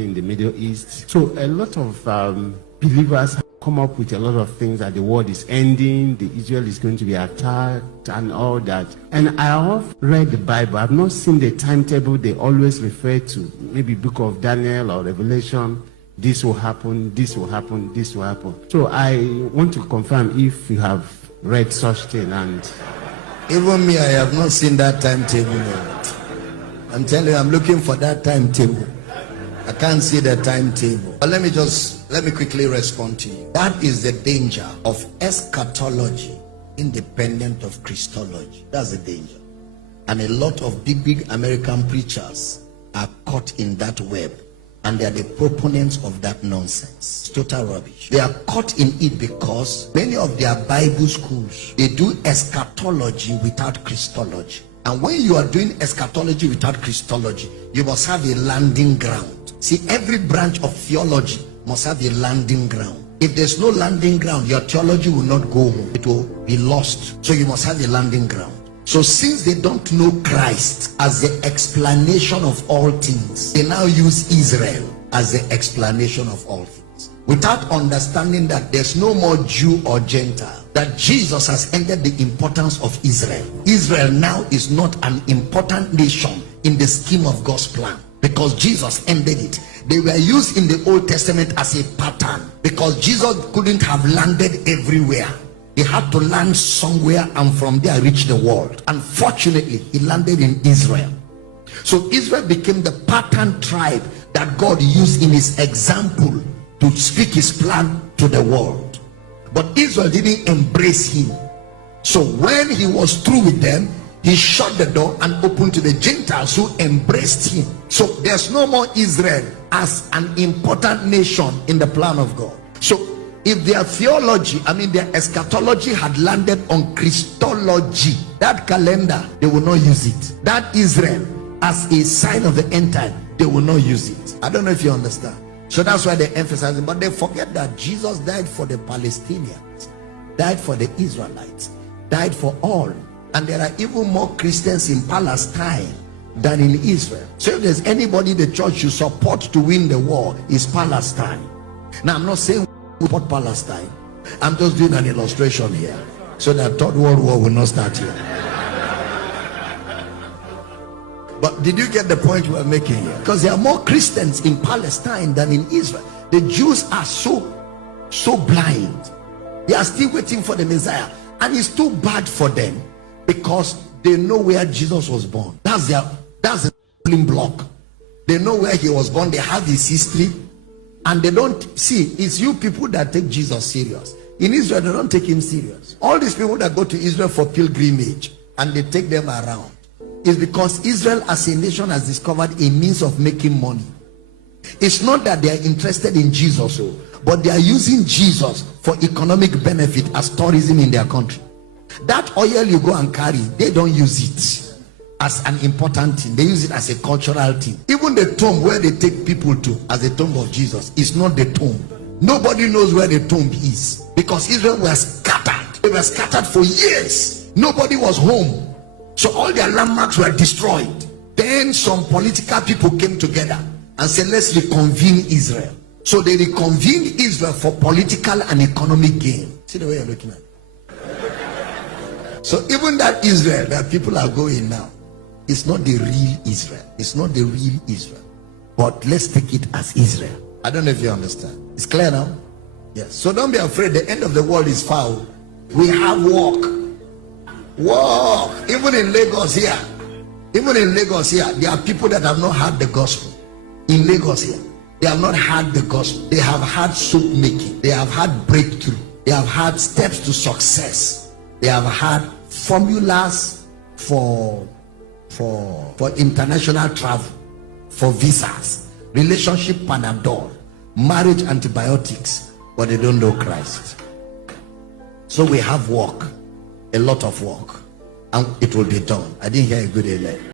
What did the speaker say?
in the Middle East. So a lot of believers come up with a lot of things that the world is ending, the Israel is going to be attacked and all that. And I have read the Bible. I've not seen the timetable they always refer to, maybe book of Daniel or Revelation. This will happen, this will happen, this will happen. So I want to confirm if you have read such thing. And even me, I have not seen that timetable yet. I'm telling you, I'm looking for that timetable. I can't see the timetable. But let me quickly respond to you. That is the danger of eschatology independent of Christology. That's the danger. And a lot of big American preachers are caught in that web. And they are the proponents of that nonsense. It's total rubbish. They are caught in it because many of their Bible schools, they do eschatology without Christology. And when you are doing eschatology without Christology, you must have a landing ground. See, every branch of theology must have a landing ground. If there's no landing ground, your theology will not go home. It will be lost. So you must have a landing ground. So since they don't know Christ as the explanation of all things, they now use Israel as the explanation of all things, without understanding that there's no more Jew or Gentile, that Jesus has ended the importance of Israel. Israel now is not an important nation in the scheme of God's plan, because Jesus ended it. They were used in the Old Testament as a pattern, because Jesus couldn't have landed everywhere. He had to land somewhere and from there reach the world. Unfortunately, he landed in Israel. So Israel became the pattern tribe that God used in his example to speak his plan to the world. But Israel didn't embrace him. So when he was through with them, he shut the door and opened to the Gentiles who embraced him. So there's no more Israel as an important nation in the plan of God. So if their theology, their eschatology had landed on Christology, that calendar, they will not use it. That Israel as a sign of the end time, they will not use it. I don't know if you understand. So that's why they emphasize it. But they forget that Jesus died for the Palestinians, died for the Israelites, died for all. And there are even more Christians in Palestine than in Israel. So if there's anybody the church should support to win the war, is Palestine. Now, I'm not saying support Palestine. I'm just doing an illustration here so that Third World War will not start here. But did you get the point we're making here? Because there are more Christians in Palestine than in Israel. The Jews are so blind. They are still waiting for the Messiah, and it's too bad for them because they know where Jesus was born. That's the building block. They know where he was born. They have his history. And they don't see, it's you people that take Jesus serious. In Israel, they don't take him serious. All these people that go to Israel for pilgrimage and they take them around, is because Israel as a nation has discovered a means of making money. It's not that they are interested in Jesus, but they are using Jesus for economic benefit as tourism in their country. That oil you go and carry, they don't use it as an important thing. They use it as a cultural thing. Even the tomb where they take people to as the tomb of Jesus is not the tomb. Nobody knows where the tomb is, because Israel was scattered. They were scattered for years. Nobody was home. So all their landmarks were destroyed. Then some political people came together and said, let's reconvene Israel. So they reconvened Israel for political and economic gain. See the way you're looking at it? So even that Israel that people are going now, it's not the real Israel. It's not the real Israel. But let's take it as Israel. I don't know if you understand. It's clear now? Yes. So don't be afraid. The end of the world is far. We have walk. Walk. Even in Lagos here. There are people that have not had the gospel. In Lagos here, they have not had the gospel. They have had soap making. They have had breakthrough. They have had steps to success. They have had formulas for international travel, for visas, relationship Panadol, marriage antibiotics, but they don't know Christ. So we have work, a lot of work, and it will be done. I didn't hear a good amen.